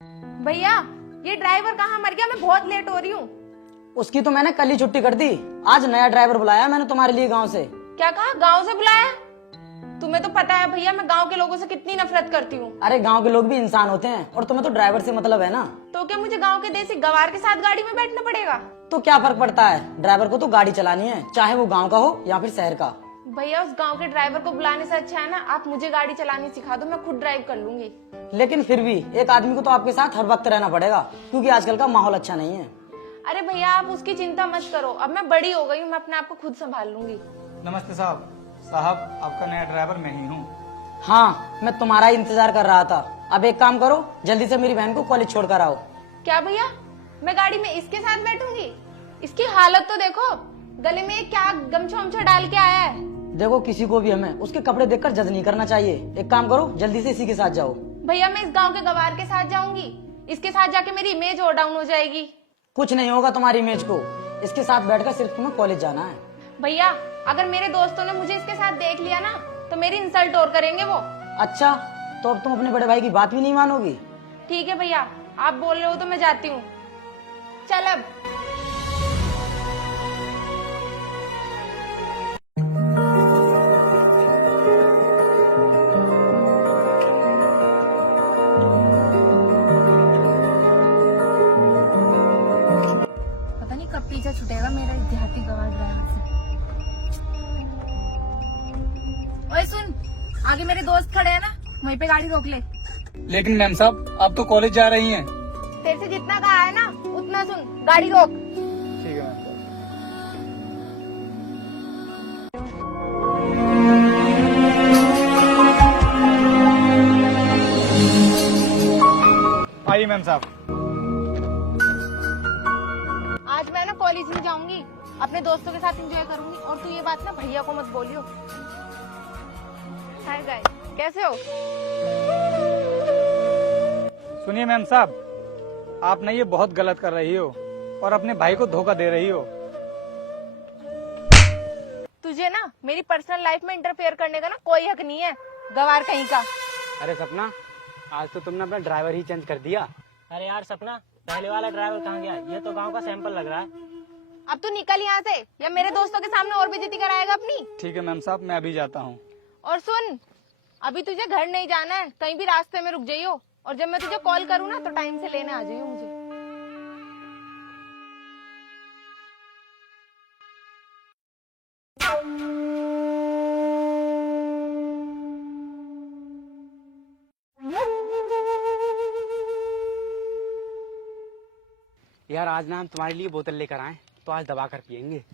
भैया ये ड्राइवर कहाँ मर गया, मैं बहुत लेट हो रही हूँ। उसकी तो मैंने कल ही छुट्टी कर दी। आज नया ड्राइवर बुलाया मैंने तुम्हारे लिए गांव से। क्या कहा, गांव से बुलाया? तुम्हें तो पता है भैया मैं गांव के लोगों से कितनी नफरत करती हूँ। अरे गांव के लोग भी इंसान होते हैं और तुम्हें तो ड्राइवर से मतलब है ना। तो क्या मुझे गांव के देसी गवार के साथ गाड़ी में बैठना पड़ेगा? तो क्या फर्क पड़ता है, ड्राइवर को तो गाड़ी चलानी है, चाहे वो गाँव का हो या फिर शहर का। भैया उस गांव के ड्राइवर को बुलाने से अच्छा है ना आप मुझे गाड़ी चलानी सिखा दो, मैं खुद ड्राइव कर लूंगी। लेकिन फिर भी एक आदमी को तो आपके साथ हर वक्त रहना पड़ेगा, क्योंकि आजकल का माहौल अच्छा नहीं है। अरे भैया आप उसकी चिंता मत करो, अब मैं बड़ी हो गई हूँ, मैं अपने आप को खुद संभाल लूंगी। नमस्ते साहब। साहब आपका नया ड्राइवर मैं ही हूँ। हाँ, मैं तुम्हारा ही इंतजार कर रहा था। अब एक काम करो, जल्दी से मेरी बहन को कॉलेज छोड़ कर आओ। क्या भैया मैं गाड़ी में इसके साथ बैठूंगी? इसकी हालत तो देखो, गले में क्या गमछा वमछा डाल के आया है। देखो किसी को भी हमें उसके कपड़े देखकर जज नहीं करना चाहिए। एक काम करो, जल्दी से इसी के साथ जाओ। भैया मैं इस गांव के गवार के साथ जाऊंगी, इसके साथ जाके मेरी इमेज और डाउन हो जाएगी। कुछ नहीं होगा तुम्हारी इमेज को, इसके साथ बैठकर सिर्फ तुम्हें कॉलेज जाना है। भैया अगर मेरे दोस्तों ने मुझे इसके साथ देख लिया ना तो मेरी इंसल्ट और करेंगे वो। अच्छा, तो अब तुम अपने बड़े भाई की बात भी नहीं मानोगी? ठीक है भैया, आप बोल रहे हो तो मैं जाती हूँ। चल अब। पता नहीं कब पीछा छूटेगा मेरा इस देहाती गवार ड्राइवर से। ओए सुन, आगे मेरे दोस्त खड़े हैं ना, वहीं पे गाड़ी रोक ले। लेकिन मैम साहब आप तो कॉलेज जा रही हैं। तेरे से जितना कहा है ना उतना सुन, गाड़ी रोक। ठीक है मैम साहब। आइए मैम साहब। आज मैं ना कॉलेज नहीं जाऊंगी, अपने दोस्तों के साथ एंजॉय करूंगी। और तू ये बात ना भैया को मत बोलियो। हाय गाइस, कैसे हो? सुनिए मैम साहब, आप ना ये बहुत गलत कर रही हो और अपने भाई को धोखा दे रही हो। तुझे ना मेरी पर्सनल लाइफ में इंटरफेयर करने का ना कोई हक नहीं है, गवार कहीं का। अरे सपना, आज तो तुमने अपना ड्राइवर ही चेंज कर दिया। अरे यार सपना, पहले वाला ड्राइवर कहाँ गया? ये तो गांव का सैंपल लग रहा है। अब तू निकल यहाँ से, या मेरे दोस्तों के सामने और बेइज्जती कराएगा अपनी। ठीक है मैम साहब, मैं अभी जाता हूँ। और सुन, अभी तुझे घर नहीं जाना है, कहीं भी रास्ते में रुक जाइयो, और जब मैं तुझे कॉल करूँ ना तो टाइम से लेने आ जाइयो मुझे। यार आज ना हम तुम्हारे लिए बोतल लेकर आए, तो आज दबा कर पियेंगे।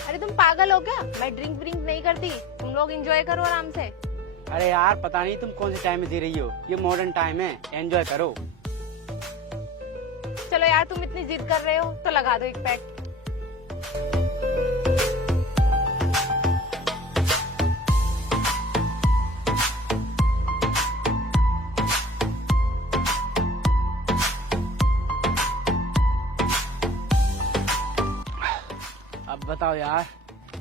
अरे तुम पागल हो क्या? मैं ड्रिंक व्रिंक नहीं करती, तुम लोग एंजॉय करो आराम से। अरे यार पता नहीं तुम कौन से टाइम में जी रही हो, ये मॉडर्न टाइम है, एंजॉय करो। चलो यार तुम इतनी जिद कर रहे हो तो लगा दो एक पैक। अब बताओ यार,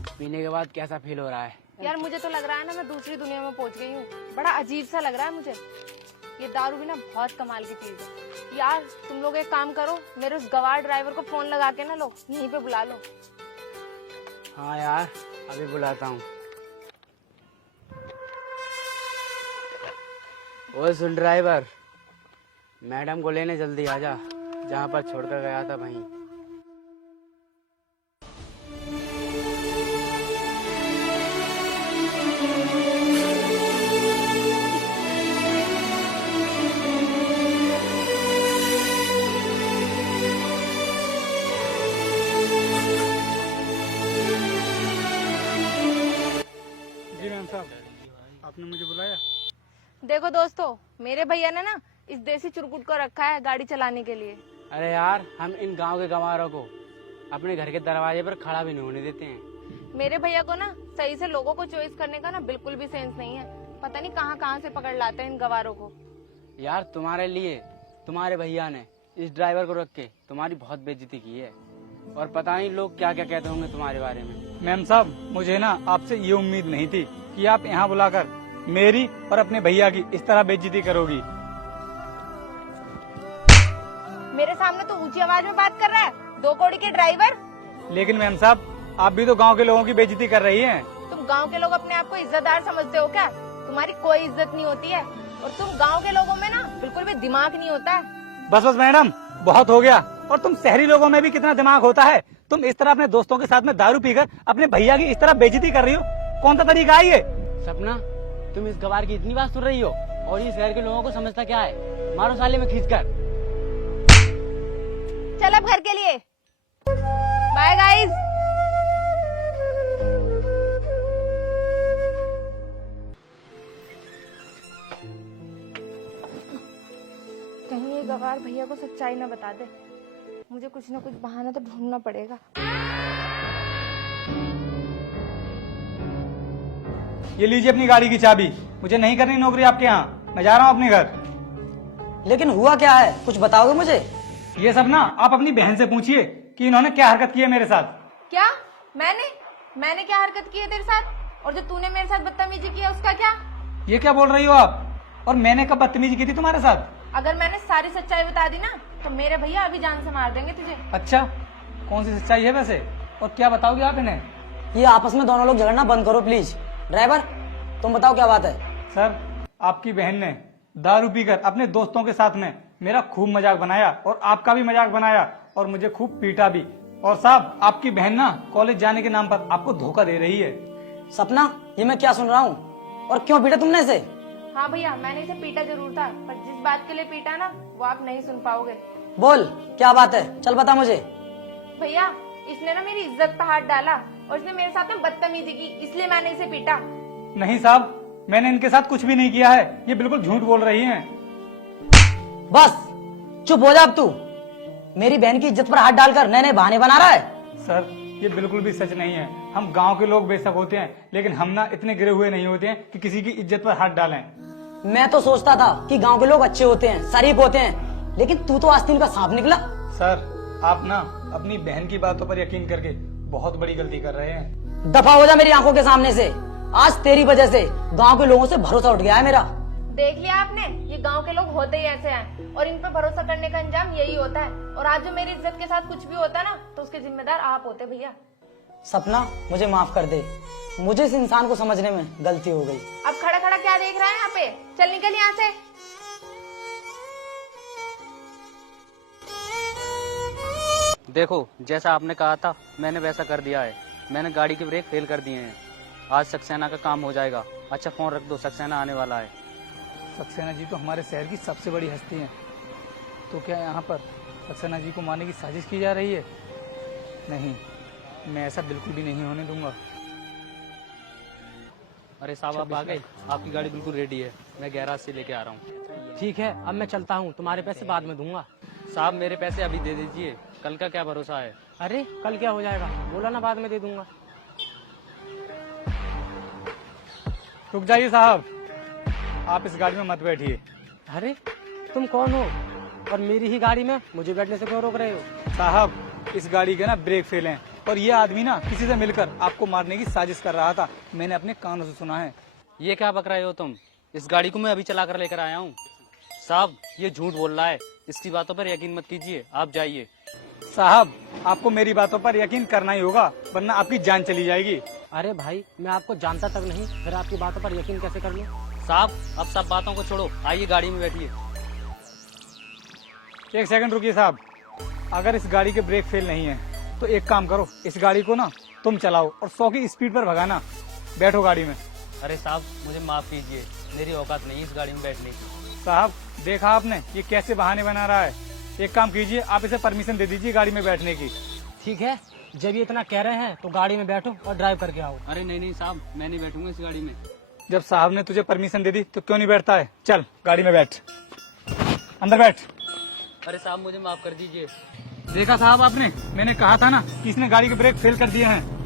पीने के बाद कैसा फील हो रहा है? यार मुझे तो लग रहा है ना मैं दूसरी दुनिया में पहुंच गई हूँ, बड़ा अजीब सा लग रहा है मुझे। ये दारू भी ना बहुत कमाल की चीज है। यार तुम लोग एक काम करो, मेरे उस गवार ड्राइवर को फोन लगा के ना लो यहीं पे बुला लो। हाँ यार, अभी बुलाता हूँ। ओए सुन ड्राइवर, मैडम को लेने जल्दी आजा, जहाँ पर छोड़कर गया था वहीं। जी मैम साहब, आपने मुझे बुलाया? देखो दोस्तों, मेरे भैया ने ना इस देसी चुरकुट को रखा है गाड़ी चलाने के लिए। अरे यार, हम इन गांव के गंवारों को अपने घर के दरवाजे पर खड़ा भी नहीं होने देते हैं। मेरे भैया को ना सही से लोगों को चॉइस करने का ना बिल्कुल भी सेंस नहीं है, पता नहीं कहाँ कहाँ से पकड़ लाते हैं इन गवारों को। यार तुम्हारे लिए तुम्हारे भैया ने इस ड्राइवर को रख के तुम्हारी बहुत बेइज्जती की है, और पता नहीं लोग क्या क्या कहते होंगे तुम्हारे बारे में। मैम साहब, मुझे ना आपसे ये उम्मीद नहीं थी कि आप यहाँ बुलाकर मेरी और अपने भैया की इस तरह बेइज्जती करोगी। मेरे सामने तो ऊंची आवाज में बात कर रहा है, 2 कौड़ी के ड्राइवर। लेकिन मैम साहब, आप भी तो गांव के लोगों की बेइज्जती कर रही हैं। तुम गांव के लोग अपने आप को इज्जतदार समझते हो क्या? तुम्हारी कोई इज्जत नहीं होती है, और तुम गांव के लोगों में ना बिल्कुल भी दिमाग नहीं होता है। बस बस मैडम, बहुत हो गया। और तुम शहरी लोगों में भी कितना दिमाग होता है? तुम इस तरह अपने दोस्तों के साथ में दारू पीकर अपने भैया की इस तरह बेइज्जती कर रही हो, कौन सा तरीका है ये? सपना, तुम इस गवार की इतनी बात सुन रही हो और ये शहर के लोगों को समझता क्या है? मारो साले में खींचकर। चल अब घर के लिए, बाय गाइस। कहीं ये गवार भैया को सच्चाई न बता दे, मुझे कुछ न कुछ बहाना तो ढूंढना पड़ेगा। ये लीजिए अपनी गाड़ी की चाबी। मुझे नहीं करनी नौकरी आपके यहाँ, मैं जा रहा हूँ अपने घर। लेकिन हुआ क्या है, कुछ बताओगे मुझे? ये सब ना आप अपनी बहन से पूछिए कि इन्होंने क्या हरकत की है मेरे साथ। क्या? मैंने क्या हरकत की है तेरे साथ? और जो तूने मेरे साथ बदतमीजी की है उसका क्या? ये क्या बोल रही हो आप? और मैंने कब बदतमीजी की थी तुम्हारे साथ? अगर मैंने सारी सच्चाई बता दी ना तो मेरे भैया अभी जान से मार देंगे तुझे। अच्छा, कौन सी सच्चाई है वैसे, और क्या बताओगे आप इन्हें? ये आपस में दोनों लोग झगड़ना बंद करो प्लीज। ड्राइवर, तुम बताओ क्या बात है? सर, आपकी बहन ने दारू पीकर अपने दोस्तों के साथ में मेरा खूब मजाक बनाया और आपका भी मजाक बनाया और मुझे खूब पीटा भी। और साहब, आपकी बहन ना कॉलेज जाने के नाम पर आपको धोखा दे रही है। सपना, ये मैं क्या सुन रहा हूँ? और क्यों पीटा तुमने इसे? हाँ भैया, मैंने इसे पीटा जरूर था, पर जिस बात के लिए पीटा ना वो आप नहीं सुन पाओगे। बोल, क्या बात है, चल बता मुझे। भैया, इसने ना मेरी इज्जत पे हाथ डाला और इसने मेरे साथ में बदतमीजी की, इसलिए मैंने इसे पीटा। नहीं साहब, मैंने इनके साथ कुछ भी नहीं किया है, ये बिल्कुल झूठ बोल रही हैं। बस चुप हो जा अब तू। मेरी बहन की इज्जत पर हाथ डालकर नए नए बहाने बना रहा है। सर, ये बिल्कुल भी सच नहीं है। हम गांव के लोग बेशक होते हैं, लेकिन हम ना इतने गिरे हुए नहीं होते हैं कि किसी की इज्जत पर हाथ डालें। मैं तो सोचता था कि गांव के लोग अच्छे होते हैं, शरीफ होते हैं, लेकिन तू तो आस्तीन का सांप निकला। सर, आप ना अपनी बहन की बातों पर यकीन करके बहुत बड़ी गलती कर रहे हैं। दफा हो जा मेरी आंखों के सामने से। आज तेरी वजह से गांव के लोगों से भरोसा उठ गया है मेरा। देख लिया आपने, ये गांव के लोग होते ही ऐसे हैं और इन पर भरोसा करने का अंजाम यही होता है। और आज जो मेरी इज्जत के साथ कुछ भी होता है ना तो उसके जिम्मेदार आप होते भैया। सपना, मुझे माफ कर दे, मुझे इस इंसान को समझने में गलती हो गई। अब खड़ा खड़ा क्या देख रहा है यहाँ पे? चल निकल यहाँ से। देखो, जैसा आपने कहा था मैंने वैसा कर दिया है। मैंने गाड़ी के ब्रेक फेल कर दिए हैं। आज सक्सेना का काम हो जाएगा। अच्छा फोन रख दो, सक्सेना आने वाला है। सक्सेना जी तो हमारे शहर की सबसे बड़ी हस्ती हैं, तो क्या यहाँ पर सक्सेना जी को मारने की साजिश की जा रही है? नहीं, मैं ऐसा बिल्कुल भी नहीं होने दूंगा। अरे साहब, आप आ गए? आपकी गाड़ी बिल्कुल रेडी है, मैं गैराज से लेके आ रहा हूँ। ठीक है, अब मैं चलता हूँ, तुम्हारे पैसे बाद में दूंगा। साहब, मेरे पैसे अभी दे दीजिए, कल का क्या भरोसा है। अरे कल क्या हो जाएगा, बोला ना बाद में दे दूंगा। रुक जाइए साहब, आप इस गाड़ी में मत बैठिए। अरे तुम कौन हो और मेरी ही गाड़ी में मुझे बैठने से क्यों रोक रहे हो? साहब, इस गाड़ी के ना ब्रेक फेल हैं और ये आदमी ना किसी से मिलकर आपको मारने की साजिश कर रहा था। मैंने अपने कानों से सुना है। ये क्या बक रहे हो तुम? इस गाड़ी को मैं अभी चला कर लेकर आया हूँ। साहब, ये झूठ बोल रहा है, इसकी बातों पर यकीन मत कीजिए, आप जाइए। साहब, आपको मेरी बातों पर यकीन करना ही होगा, वरना आपकी जान चली जाएगी। अरे भाई, मैं आपको जानता तक नहीं, फिर आपकी बातों पर यकीन कैसे कर लूं? साहब, अब सब बातों को छोड़ो, आइए गाड़ी में बैठिए। एक सेकंड रुकिए साहब, अगर इस गाड़ी के ब्रेक फेल नहीं है तो एक काम करो, इस गाड़ी को ना तुम चलाओ और 100 की स्पीड पर भगाना। बैठो गाड़ी में। अरे साहब, मुझे माफ कीजिए, मेरी औकात नहीं इस गाड़ी में बैठने की। साहब, देखा आपने ये कैसे बहाने बना रहा है। एक काम कीजिए, आप इसे परमिशन दे दीजिए गाड़ी में बैठने की। ठीक है, जब ये इतना कह रहे हैं तो गाड़ी में बैठो और ड्राइव करके आओ। अरे नहीं नहीं साहब, मैं नहीं बैठूंगा इस गाड़ी में। जब साहब ने तुझे परमिशन दे दी तो क्यों नहीं बैठता है? चल गाड़ी में बैठ, अंदर बैठ। अरे साहब, मुझे माफ कर दीजिए। देखा साहब आपने, मैंने कहा था ना कि इसने गाड़ी के ब्रेक फेल कर दिए हैं।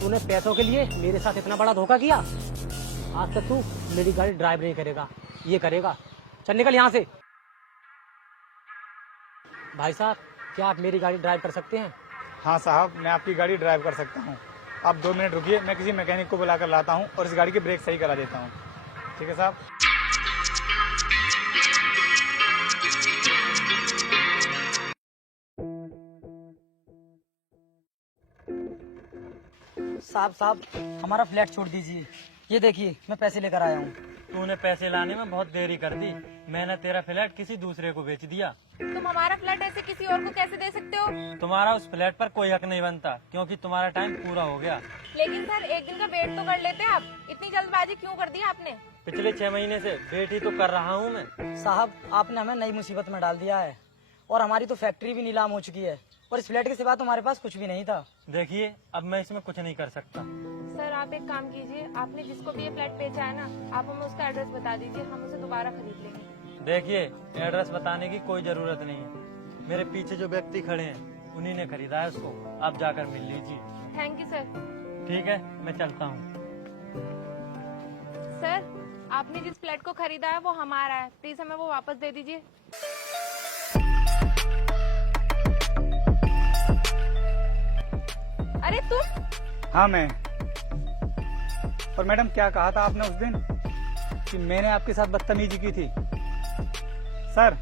तूने पैसों के लिए मेरे साथ इतना बड़ा धोखा किया, आज तक तू मेरी गाड़ी ड्राइव नहीं करेगा, ये करेगा। चल निकल यहाँ से। भाई साहब, क्या आप मेरी गाड़ी ड्राइव कर सकते हैं? हाँ साहब, मैं आपकी गाड़ी ड्राइव कर सकता हूँ। आप 2 मिनट रुकिए, मैं किसी मैकेनिक को बुलाकर लाता हूँ और इस गाड़ी के ब्रेक सही करा देता हूँ। ठीक है साहब। साहब साहब हमारा फ्लैट छोड़ दीजिए। ये देखिए मैं पैसे लेकर आया हूँ। तूने पैसे लाने में बहुत देरी कर दी। मैंने तेरा फ्लैट किसी दूसरे को बेच दिया। तुम हमारा फ्लैट ऐसे किसी और को कैसे दे सकते हो? तुम्हारा उस फ्लैट पर कोई हक नहीं बनता, क्योंकि तुम्हारा टाइम पूरा हो गया। लेकिन सर एक दिन का वेट तो कर लेते आप, इतनी जल्दबाजी क्यों कर दी आपने? पिछले 6 महीने से वेट ही तो कर रहा हूँ मैं। साहब आपने हमें नई मुसीबत में डाल दिया है और हमारी तो फैक्ट्री भी नीलाम हो चुकी है और इस फ्लैट के सिवा तो हमारे पास कुछ भी नहीं था। देखिए अब मैं इसमें कुछ नहीं कर सकता। सर आप एक काम कीजिए, आपने जिसको भी ये फ्लैट बेचा है ना, आप हमें उसका एड्रेस बता दीजिए, हम उसे दोबारा खरीद लेंगे। देखिए एड्रेस बताने की कोई जरूरत नहीं है। मेरे पीछे जो व्यक्ति खड़े हैं उन्हीं ने खरीदा है उसको। आप जाकर मिल लीजिए। Thank you sir. ठीक है मैं चलता हूँ। सर आपने जिस फ्लैट को खरीदा है वो हमारा है, प्लीज हमें वो वापस दे दीजिए। अरे तुम? हाँ मैं। और मैडम क्या कहा था आपने उस दिन कि मैंने आपके साथ बदतमीजी की थी? सर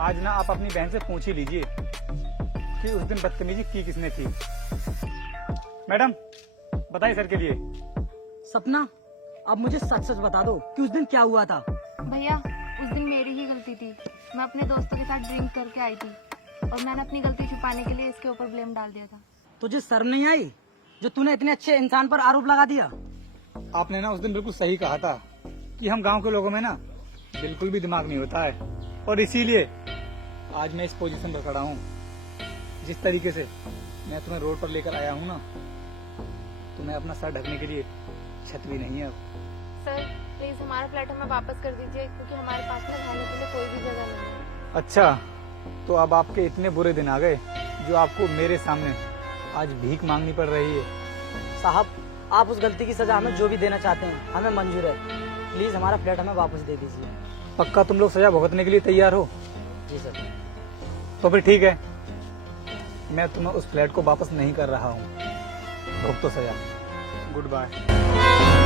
आज ना आप अपनी बहन से पूछ ही लीजिए कि उस दिन बदतमीजी की किसने थी। मैडम बताइए सर के लिए। सपना अब मुझे सच सच बता दो कि उस दिन क्या हुआ था। भैया उस दिन मेरी ही गलती थी, मैं अपने दोस्तों के साथ ड्रिंक करके आई थी और मैंने अपनी गलती छुपाने के लिए इसके ऊपर ब्लेम डाल दिया था। तुझे शर्म नहीं आई जो तूने इतने अच्छे इंसान पर आरोप लगा दिया? आपने ना उस दिन बिल्कुल सही कहा था कि हम गांव के लोगों में ना बिल्कुल भी दिमाग नहीं होता है, और इसीलिए आज मैं इस पोजीशन पर खड़ा हूँ। जिस तरीके से मैं तुम्हें रोड पर लेकर आया हूँ ना, तुम्हें अपना सर ढकने के लिए छत भी नहीं है अब। सर प्लीज हमारा फ्लैट हमें वापस कर दीजिए, क्योंकि हमारे पास में रहने के लिए कोई भी जगह नहीं है। अच्छा तो अब आपके इतने बुरे दिन आ गए जो आपको मेरे सामने आज भीख मांगनी पड़ रही है। साहब आप उस गलती की सजा हमें जो भी देना चाहते हैं हमें मंजूर है। प्लीज हमारा फ्लैट हमें वापस दे दीजिए। पक्का तुम लोग सजा भुगतने के लिए तैयार हो? जी सर। तो फिर ठीक है, मैं तुम्हें उस फ्लैट को वापस नहीं कर रहा हूँ। भुगतो सजा। Good bye.